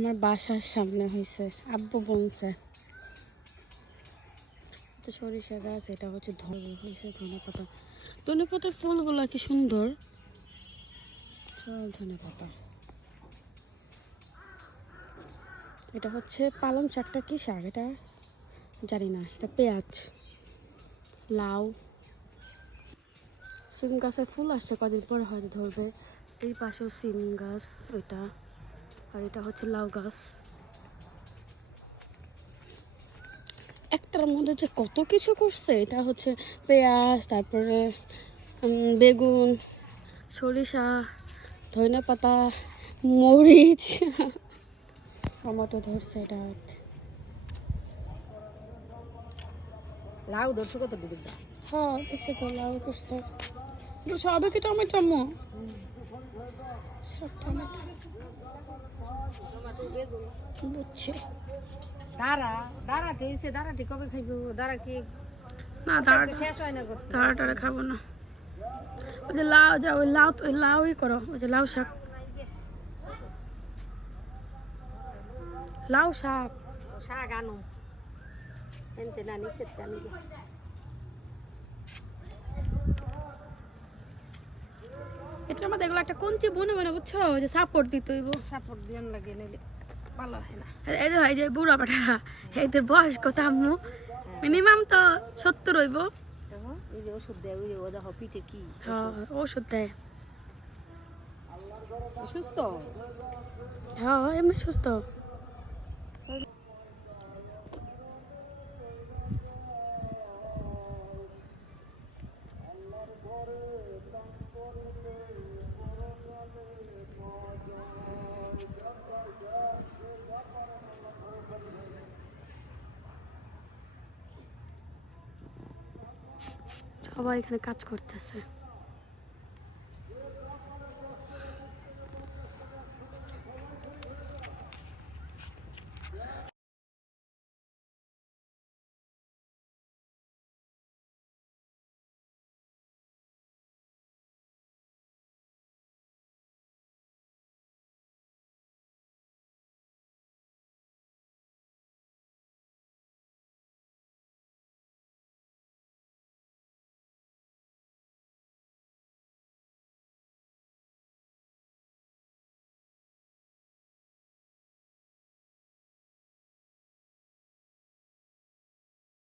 আমার বাসার সামনে হয়েছে, আব্বু বলছে। তো সরিষা গাছ, এটা হচ্ছে হয়েছে ধনেপাতা। ধনেপাতার ফুলগুলো কি সুন্দর, ধনেপাতা। এটা হচ্ছে পালং শাকটা, কি শাক এটা জানি না। এটা পেঁয়াজ, লাউ, সিম গাছের ফুল আসছে, কদিন পরে হয়তো ধরবে। এই পাশেও সিম গাছ ওইটা, আর এটা হচ্ছে লাউ গাছ। একটার মধ্যে যে কত কিছু করছে। এটা হচ্ছে পেঁয়াজ, তারপরে বেগুন, সরিষা, ধনেপাতা, মরিচ, টমেটো ধরছে। এটা লাউ ধরছে কত দিকে? হ্যাঁ দেখছি তো, লাউ করছে। সবে কি টমেটো মো, সব টমেটো বুঝছি। দাঁড়াটি হয়েছে, দাঁড়াটি কবে খাইব? দাঁড়া কি না, শেষ হয় না করতে? দাঁড়াটা খাবো না। ওই যে লাউ, যা ওই লাউ, ওই লাউই করো, ওই যে লাউ শাক, লাউ শাক। শাক আনো এনতে না নিষেধ আমি। এটা আমাদের এগুলো একটা কঞ্চি বনে বনে, বুঝছো? ওই যে সাপোর্ট দিতে হইব, সাপোর্ট দিন লাগে, নাহলে ভালো হয় না। এই যে ভাই যে বুড়া পাঠারা, এদের বয়স কত আম্মু? মিনিমাম তো 70 হইব। ওই যে ওষুধ দেয়, ওই যে ও দেখো পিঠে কি হ্যাঁ ওষুধ দেয়। সুস্থ। হ্যাঁ এমনি সুস্থ। সবাই এখানে কাজ করতেছে।